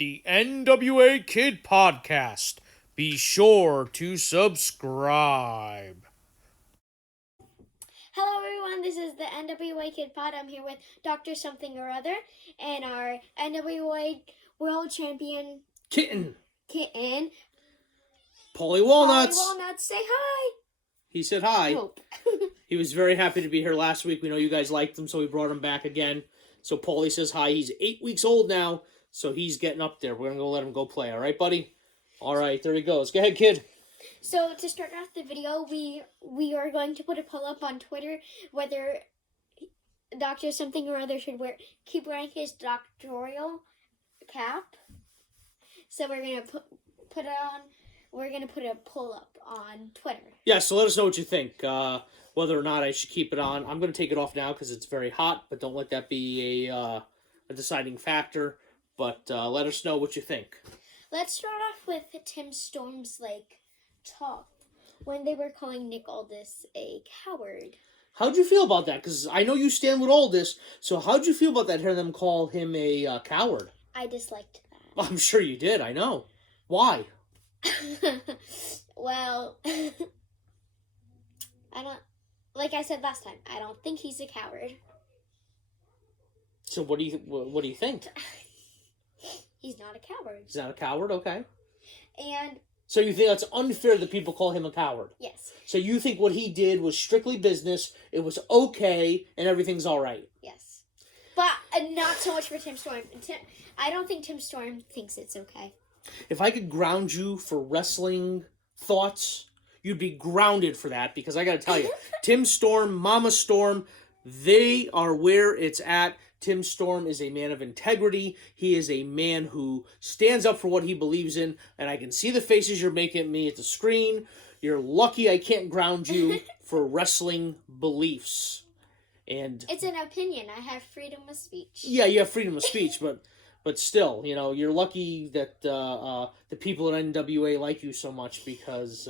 the NWA Kid Podcast. Be sure to subscribe. Hello everyone, this is the NWA Kid Pod. I'm here with Dr. Something or Other and our NWA World Champion Kitten. Polly Walnuts. Walnuts, say hi. He said hi. Nope. He was very happy to be here last week. We know you guys liked him, so we brought him back again. So Paulie says hi. He's 8 weeks old now, so he's getting up there. We're going to go let him go play. All right, buddy? All right, there he goes. Go ahead, kid. So to start off the video, we are going to put a poll up on Twitter whether Dr. Something or Other should keep wearing his doctoral cap. So we're going to put it on. We're going to put a poll up on Twitter. Yeah, so let us know what you think, whether or not I should keep it on. I'm going to take it off now because it's very hot, but don't let that be a deciding factor. But let us know what you think. Let's start off with Tim Storm's, talk when they were calling Nick Aldis a coward. How'd you feel about that? Because I know you stand with Aldis, so how'd you feel about that, hearing them call him a coward? I disliked that. I'm sure you did, I know. Why? Well, I don't, like I said last time, I don't think he's a coward. So what do you think? He's not a coward. He's not a coward? Okay. And so you think that's unfair that people call him a coward? yes. So you think what he did was strictly business, it was okay, and everything's all right? Yes. But not so much for Tim Storm. I don't think Tim Storm thinks it's okay. If I could ground you for wrestling thoughts, you'd be grounded for that, because I got to tell you, Tim Storm, Mama Storm, they are where it's at. Tim Storm is a man of integrity. He is a man who stands up for what he believes in, and I can see the faces you're making at me at the screen. You're lucky I can't ground you for wrestling beliefs. And it's an opinion. I have freedom of speech. yeah, you have freedom of speech, but still, you're lucky that the people at NWA like you so much, because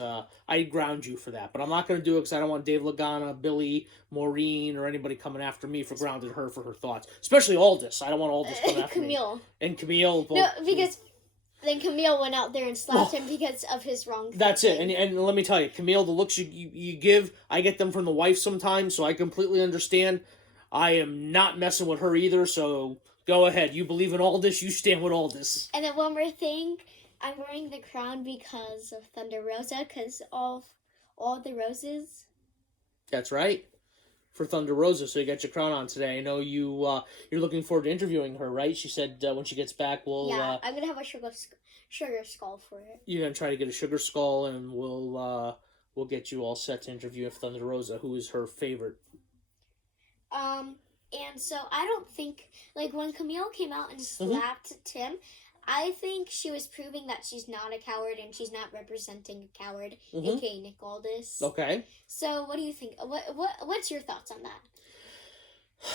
I ground you for that. But I'm not going to do it because I don't want Dave Lagana, Billy, Maureen, or anybody coming after me for grounding her for her thoughts. Especially Aldis. I don't want Aldis coming after Camille. me. And Camille. No, because then Camille went out there and slapped him because of his wrong That's it. And let me tell you, Camille, the looks you give, I get them from the wife sometimes, so I completely understand. I am not messing with her either, so go ahead. You believe in Aldis, you stand with Aldis. And then one more thing, I'm wearing the crown because of Thunder Rosa, because all the roses. That's right. For Thunder Rosa, so you got your crown on today. I know you're looking forward to interviewing her, right? She said when she gets back, Yeah, I'm going to have a sugar skull for her. You're going to try to get a sugar skull, and we'll get you all set to interview Thunder Rosa, who is her favorite. And so I don't think, when Camille came out and slapped Tim, I think she was proving that she's not a coward and she's not representing a coward, aka Nick Aldis. Okay. So what do you think? What's your thoughts on that?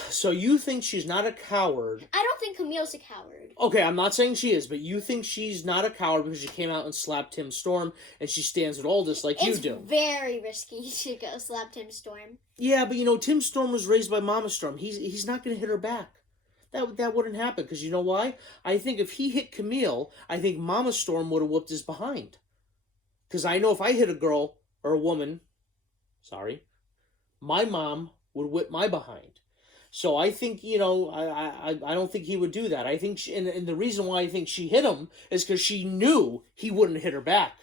So you think she's not a coward? I don't think Camille's a coward. Okay, I'm not saying she is, but you think she's not a coward because she came out and slapped Tim Storm, and she stands with Aldis like you do. It's very risky to go slap Tim Storm. Yeah, but Tim Storm was raised by Mama Storm. He's not going to hit her back. That wouldn't happen, because you know why? I think if he hit Camille, I think Mama Storm would have whooped his behind. Because I know if I hit a girl or a woman, my mom would whip my behind. So I think, I don't think he would do that. I think, and the reason why I think she hit him is because she knew he wouldn't hit her back.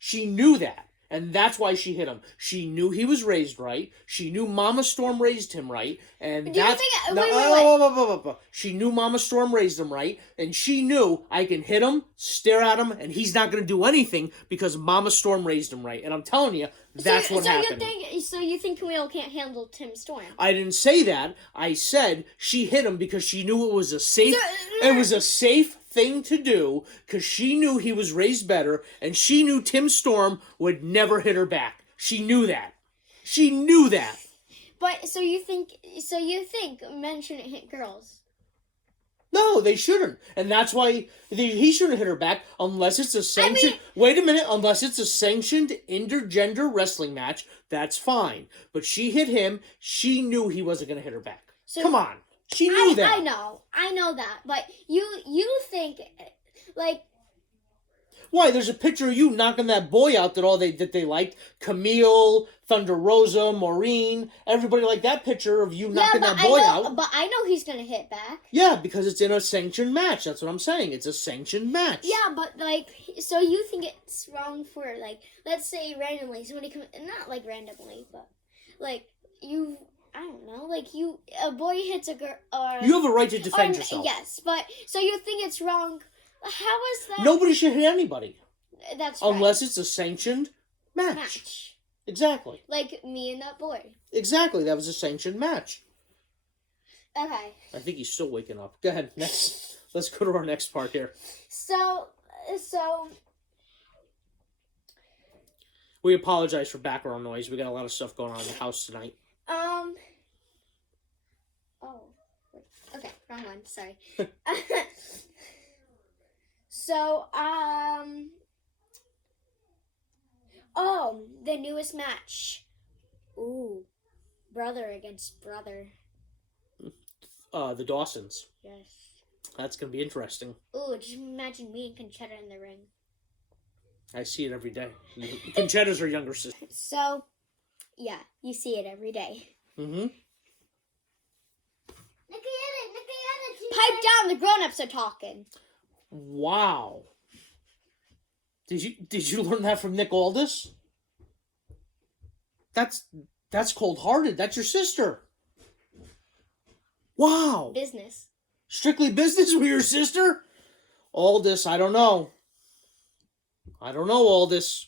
She knew that. And that's why she hit him. She knew he was raised right. She knew Mama Storm raised him right. And that's... Wait. She knew Mama Storm raised him right. And she knew I can hit him, stare at him, and he's not going to do anything because Mama Storm raised him right. And I'm telling you, that's what happened. So you think Camille can't handle Tim Storm? I didn't say that. I said she hit him because she knew it was a safe... It was a safe thing to do, because she knew he was raised better, and she knew Tim Storm would never hit her back. She knew that. She knew that. But so you think men shouldn't hit girls? No, they shouldn't, and that's why he shouldn't hit her back unless it's a sanctioned. Wait a minute, unless it's a sanctioned intergender wrestling match, that's fine. But she hit him. She knew he wasn't going to hit her back. Come on. She knew that. I know that, but you think, like, why? There's a picture of you knocking that boy out that they liked. Camille, Thunder Rosa, Maureen, everybody liked that picture of you knocking that boy out. But I know he's gonna hit back. Yeah, because it's in a sanctioned match. That's what I'm saying. It's a sanctioned match. Yeah, but like, so you think it's wrong for, like, let's say randomly somebody comes, not like randomly, but like I don't know, like a boy hits a girl, or you have a right to defend yourself. Yes, but so you think it's wrong? How is that? Nobody should hit anybody. That's unless it's a sanctioned match. Exactly. Like me and that boy. Exactly. That was a sanctioned match. Okay. I think he's still waking up. Go ahead. Next. Let's go to our next part here. So. We apologize for background noise. We got a lot of stuff going on in the house tonight. Oh. Okay. Wrong one. Sorry. So, the newest match. Ooh, brother against brother. The Dawsons. Yes. That's going to be interesting. Ooh, just imagine me and Conchetta in the ring. I see it every day. Conchetta's her younger sister. So, yeah, you see it every day. Mm-hmm. Pipe down, the grown-ups are talking. Wow. Did you learn that from Nick Aldis? That's cold-hearted. That's your sister. Wow. Business. Strictly business with your sister? Aldis, I don't know. Aldis.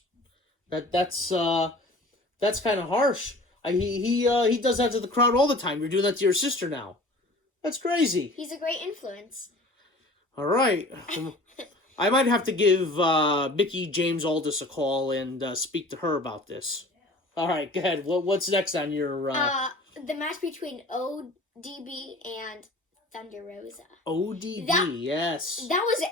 That's kind of harsh. He does that to the crowd all the time. You're doing that to your sister now. That's crazy. He's a great influence. All right. I might have to give Mickey James Aldis a call and speak to her about this. All right, go ahead. What's next on your... The match between ODB and Thunder Rosa. ODB, yes. That was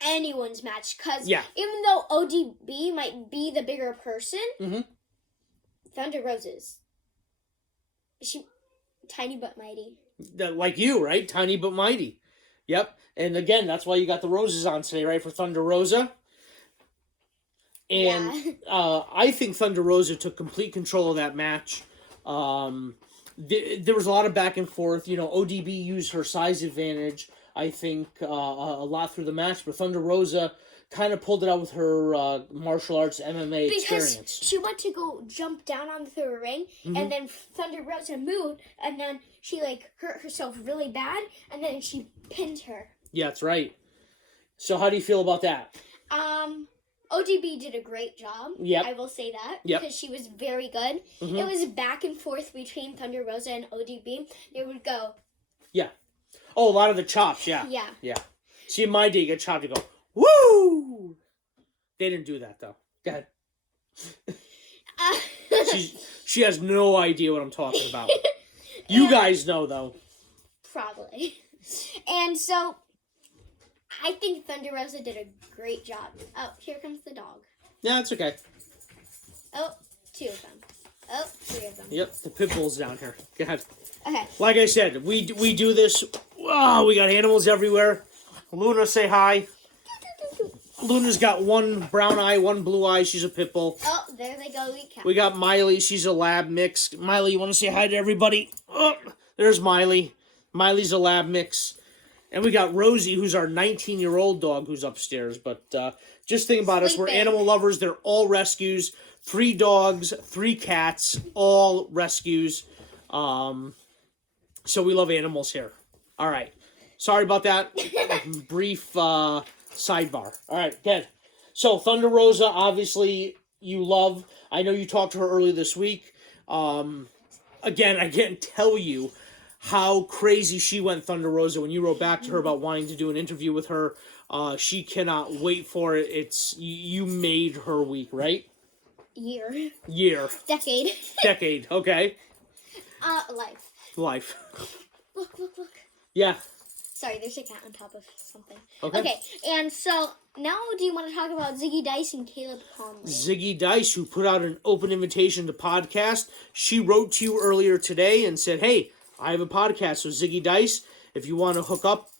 anyone's match, because even though ODB might be the bigger person, Thunder Rosa's. She tiny but mighty. Like you, right? Tiny but mighty. Yep. And again, that's why you got the roses on today, right? For Thunder Rosa. And I think Thunder Rosa took complete control of that match. There was a lot of back and forth. You know, ODB used her size advantage, I think, a lot through the match. But Thunder Rosa kind of pulled it out with her martial arts MMA experience. Because she went to go jump down onto the ring, and then Thunder Rosa moved, and then she, like, hurt herself really bad, and then she pinned her. Yeah, that's right. So how do you feel about that? ODB did a great job. Yep. I will say that. Yep. Because she was very good. It was back and forth between Thunder Rosa and ODB. They would go. Yeah. Oh, a lot of the chops, yeah. Yeah. Yeah. See, in my day, you get chopped, you go, woo! They didn't do that, though. Go ahead. She has no idea what I'm talking about. You guys know, though. Probably. And so, I think Thunder Rosa did a great job. Oh, here comes the dog. Yeah, it's okay. Oh, 2 of them. Oh, 3 of them. Yep, the pit bull's down here. Go ahead. Okay. Like I said, we do this. Oh, we got animals everywhere. Luna, say hi. Luna's got one brown eye, one blue eye. She's a pit bull. Oh, there they go. We got Miley. She's a lab mix. Miley, you want to say hi to everybody? Oh, there's Miley. Miley's a lab mix. And we got Rosie, who's our 19-year-old dog who's upstairs. But just think about us. We're animal lovers. They're all rescues. 3 dogs, 3 cats, all rescues. So we love animals here. All right. Sorry about that. Brief sidebar. All right, good. So Thunder Rosa, obviously, you love. I know you talked to her earlier this week. Again, I can't tell you how crazy she went, Thunder Rosa, when you wrote back to her about wanting to do an interview with her. She cannot wait for it. You made her week, right? Year. Decade, okay. Life. Look. Yeah. Sorry, there's a cat on top of something. Okay, and so now do you want to talk about Ziggy Dice and Caleb Conley? Ziggy Dice, who put out an open invitation to podcast. She wrote to you earlier today and said, hey, I have a podcast. So Ziggy Dice, if you want to hook up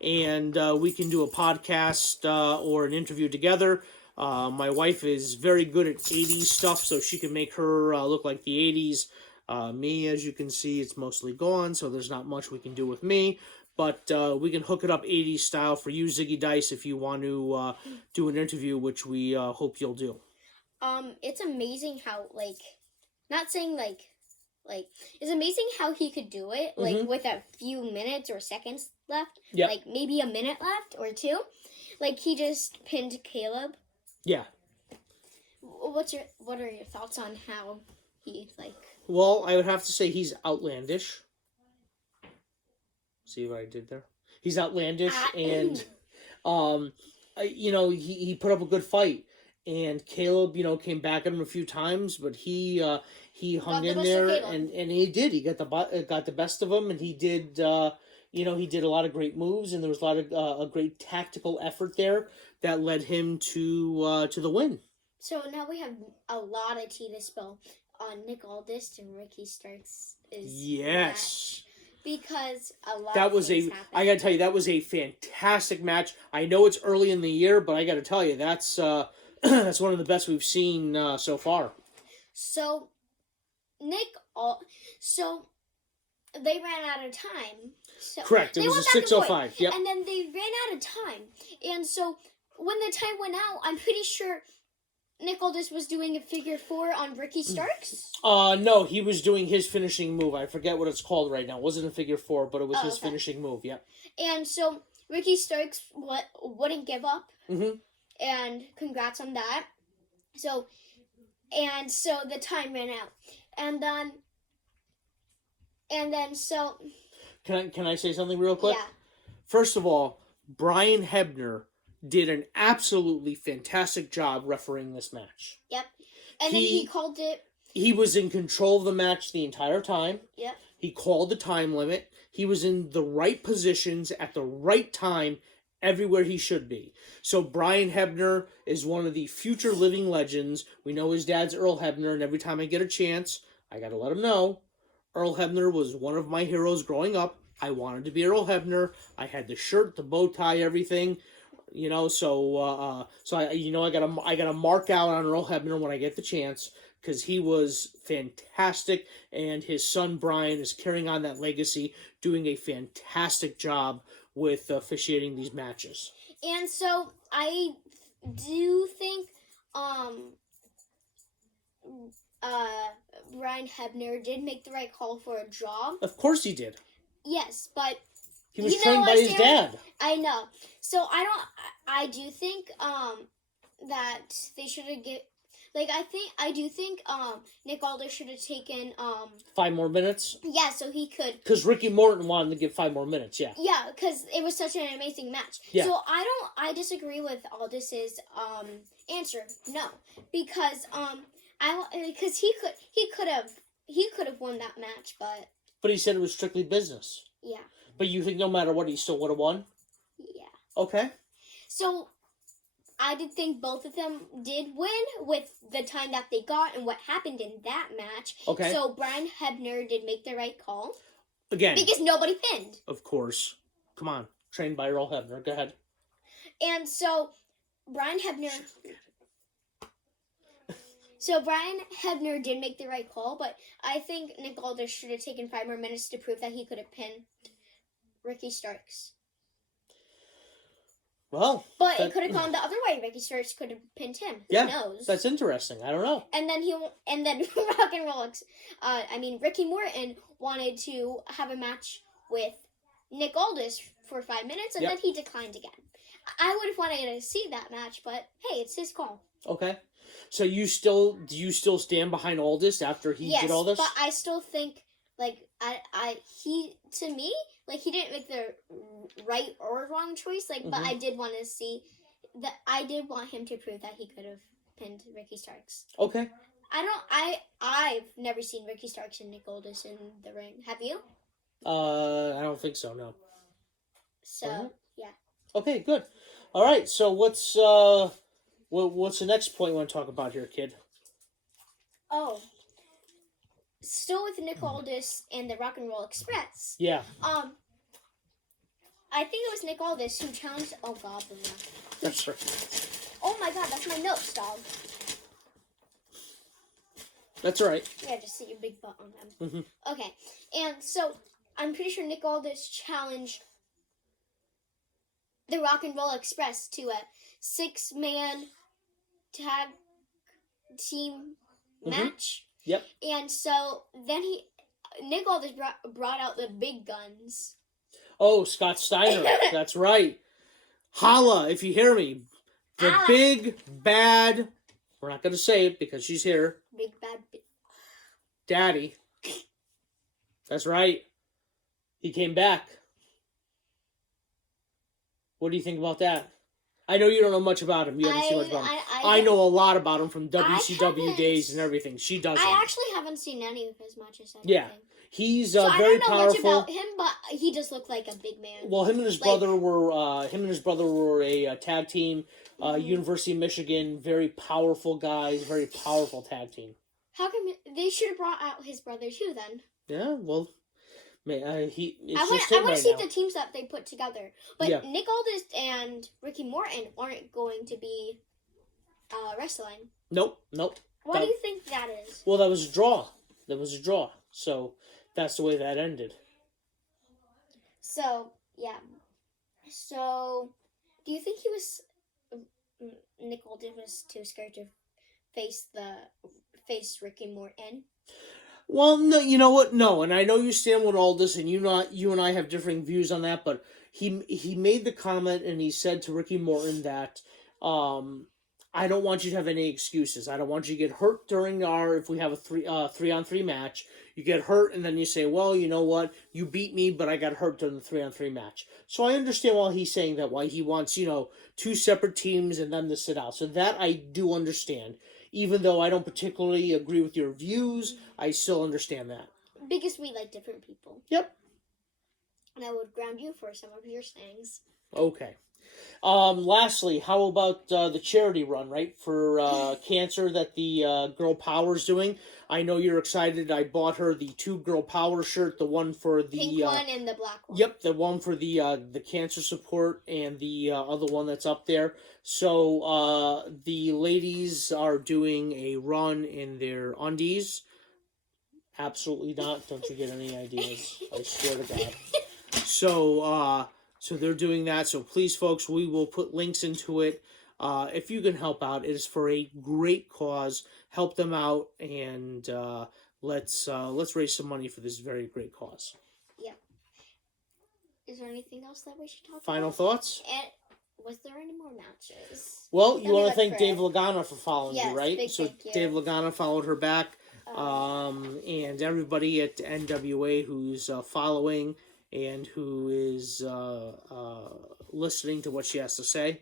and we can do a podcast or an interview together. My wife is very good at 80s stuff, so she can make her look like the 80s. Me, as you can see, it's mostly gone, so there's not much we can do with me. But we can hook it up 80s style for you, Ziggy Dice, if you want to do an interview, which we hope you'll do. It's amazing how, like, not saying, like, it's amazing how he could do it, like, with a few minutes or seconds left. Yep. Like, maybe a minute left or two. Like, he just pinned Caleb. Yeah. What are your thoughts on how he, like... Well, I would have to say he's outlandish. See what I did there? He's outlandish, and he put up a good fight. And Caleb, came back at him a few times, but he hung in there, and he did. He got the best of him, and he did. He did a lot of great moves, and there was a lot of a great tactical effort there that led him to the win. So now we have a lot of tea to spill on Nick Aldis and Ricky Starks. Yes. Because a lot that of was things a happened. I gotta tell you, that was a fantastic match. I know it's early in the year, but I gotta tell you, that's that's one of the best we've seen so far. So they ran out of time. So correct, it was a 6:05. Yep. And then they ran out of time. And so when the time went out, I'm pretty sure Nick Aldis was doing a figure 4 on Ricky Starks? No, he was doing his finishing move. I forget what it's called right now. It wasn't a figure 4, but it was his finishing move, yep. And so Ricky Starks wouldn't give up. Mm-hmm. And congrats on that. So the time ran out. And then so... Can I say something real quick? Yeah. First of all, Brian Hebner did an absolutely fantastic job refereeing this match. Yep. And then he called it... He was in control of the match the entire time. Yep. He called the time limit. He was in the right positions at the right time everywhere he should be. So Brian Hebner is one of the future living legends. We know his dad's Earl Hebner, and every time I get a chance, I gotta let him know. Earl Hebner was one of my heroes growing up. I wanted to be Earl Hebner. I had the shirt, the bow tie, everything. So I gotta mark out on Earl Hebner when I get the chance, because he was fantastic, and his son Brian is carrying on that legacy, doing a fantastic job with officiating these matches. And so I do think Brian Hebner did make the right call for a job. Of course he did. Yes, but he was trained by his dad. I know. So I do think that they should have I do think Nick Aldis should have taken 5 more minutes. Yeah, so he could. Because Ricky Morton wanted to give 5 more minutes. Yeah. Yeah, because it was such an amazing match. Yeah. So I disagree with Aldis's answer. No, because he could have won that match, but. But he said it was strictly business. Yeah. But you think no matter what, he still would have won? Yeah. Okay. So, I did think both of them did win with the time that they got and what happened in that match. Okay. So, Brian Hebner did make the right call. Again. Because nobody pinned. Of course. Come on. Trained by Earl Hebner. Go ahead. And so, Brian Hebner... So, Brian Hebner did make the right call, but I think Nick Aldis should have taken 5 more minutes to prove that he could have pinned Ricky Starks. Well, but it could have gone the other way. Ricky Starks could have pinned him. Who knows? That's interesting. I don't know. And then Ricky Morton wanted to have a match with Nick Aldis for 5 minutes, and then he declined again. I would have wanted to see that match, but hey, it's his call. Okay. So do you still stand behind Aldis after he did all this? Yes, but I still think he didn't make the right or wrong choice. But I did want to see that. I did want him to prove that he could have pinned Ricky Starks. Okay. I've never seen Ricky Starks and Nick Aldis in the ring. Have you? I don't think so. No. So yeah. Okay. Good. All right. So what's the next point you want to talk about here, kid? Oh. Still with Nick Aldis and the Rock and Roll Express. Yeah. I think it was Nick Aldis who challenged. Oh God, That's right. Oh my God, that's my notes, dog. That's right. Yeah, just see your big butt on them. Mm-hmm. Okay, and so I'm pretty sure Nick Aldis challenged the Rock and Roll Express to a 6-man tag team match. Yep. And so then Nick Aldis brought out the big guns. Oh, Scott Steiner. That's right. Holla, if you hear me. The Holla. big, bad, we're not going to say it because she's here. Big bad. Daddy. That's right. He came back. What do you think about that? I know you don't know much about him. You haven't seen much about him. I know a lot about him from WCW days and everything. She doesn't. I actually haven't seen any of his matches. Yeah. He's so very I don't know powerful. much about him, but he does look like a big man. Well, him and his brother were a tag team. University of Michigan, very powerful guys, very powerful tag team. How come they should have brought out his brother too then? Yeah, well, I want to see the teams that they put together. But yeah. Nick Aldis and Ricky Morton aren't going to be wrestling. Nope. Why do you think that is? Well, that was a draw. So that's the way that ended. So, yeah. So, do you think Nick Aldis was too scared to face Ricky Morton? Well, no, you know what? No, and I know you stand with Aldis, and you and I have differing views on that. But he made the comment, and he said to Ricky Morton that I don't want you to have any excuses. I don't want you to get hurt during if we have a 3-on-3 match. You get hurt, and then you say, well, you know what? You beat me, but I got hurt during the 3-on-3 match. So I understand why he's saying that. Why he wants 2 separate teams and them to sit out. So that I do understand. Even though I don't particularly agree with your views, I still understand that. Because we like different people. Yep. And I would ground you for some of your sayings. Okay. Lastly, how about the charity run, right, for cancer that the Girl Power is doing? I know you're excited. I bought her the 2 Girl Power shirt, the one for the pink one and the black one. Yep, the one for the cancer support and the other one that's up there. So the ladies are doing a run in their undies. Absolutely not. Don't you get any ideas? I swear to God. So they're doing that. So please, folks, we will put links into it. If you can help out, it is for a great cause. Help them out, and let's raise some money for this very great cause. Yeah. Is there anything else that we should talk about? Final thoughts? And was there any more matches? Well, you want to thank Dave Lagana for following you, right? Big so thank you. Dave Lagana followed her back, and everybody at NWA who's following and who is listening to what she has to say.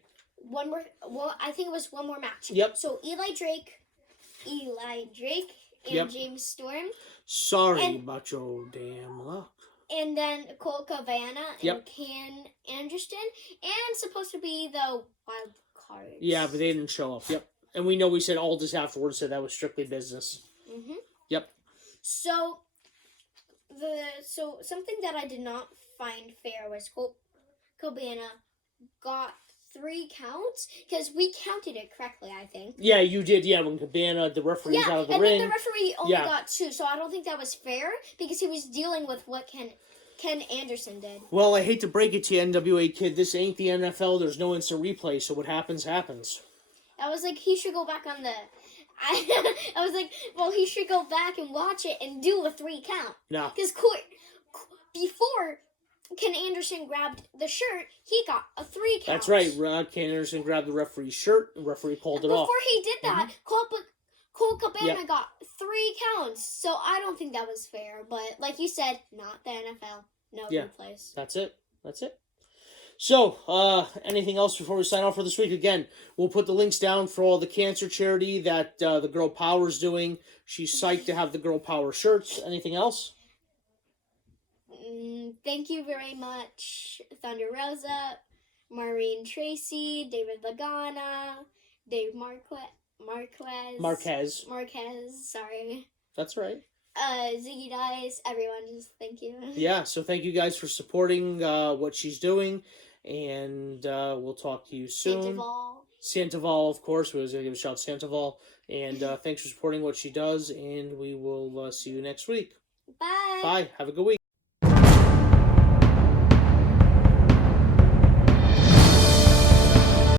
One more. Well, I think it was one more match. Yep. So Eli Drake, and James Storm. Sorry about your damn luck. And then Cole Cabana and Ken Anderson, and supposed to be the wild cards. Yeah, but they didn't show up. Yep. And we know we said Aldis afterwards said that was strictly business. Mhm. Yep. So something that I did not find fair was Cole Cabana got 3 counts, because we counted it correctly, I think. Yeah, you did. Yeah, when Cabana, the referee was out of the ring. Yeah, and then the referee only got 2, so I don't think that was fair, because he was dealing with what Ken Anderson did. Well, I hate to break it to you, NWA Kid. This ain't the NFL. There's no instant replay, so what happens, happens. I was like, he should go back on the... I was like, well, he should go back and watch it and do a 3 count. No. Because before Ken Anderson grabbed the shirt, he got a 3 count. That's right. Ken Anderson grabbed the referee's shirt, and the referee called it off. Before he did that, Cole Cabana got 3 counts. So I don't think that was fair. But like you said, not the NFL. No replays. That's it. So, anything else before we sign off for this week? Again, we'll put the links down for all the cancer charity that the Girl Power is doing. She's psyched to have the Girl Power shirts. Anything else? Thank you very much, Thunder Rosa, Maureen Tracy, David Lagana, Dave Marquez. Sorry. That's right. Ziggy Dice, everyone, just thank you. Yeah, so thank you guys for supporting what she's doing, and we'll talk to you soon. Sandoval, of course, we was going to give a shout out to Sandoval, and thanks for supporting what she does, and we will see you next week. Bye. Bye. Have a good week.